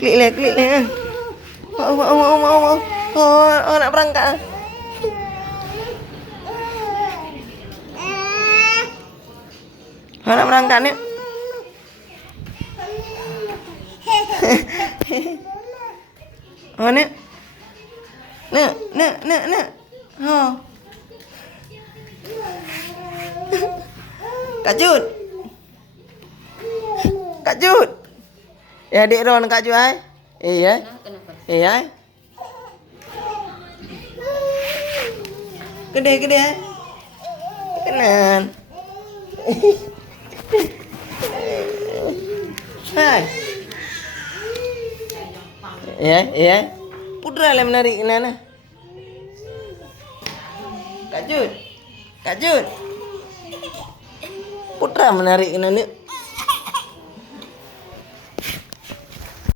Klik le. Oh, nak berangkat. Nak berangkat ni. Oh, ni. Nak. Oh. Kak Jud. Ya adik Ron Kak Jud ai. Ya. Ai. Gede ai. Kenan. Hai. Ya. Putra lah menarik kenan. Kak Jud. Putra menarik kenan ni.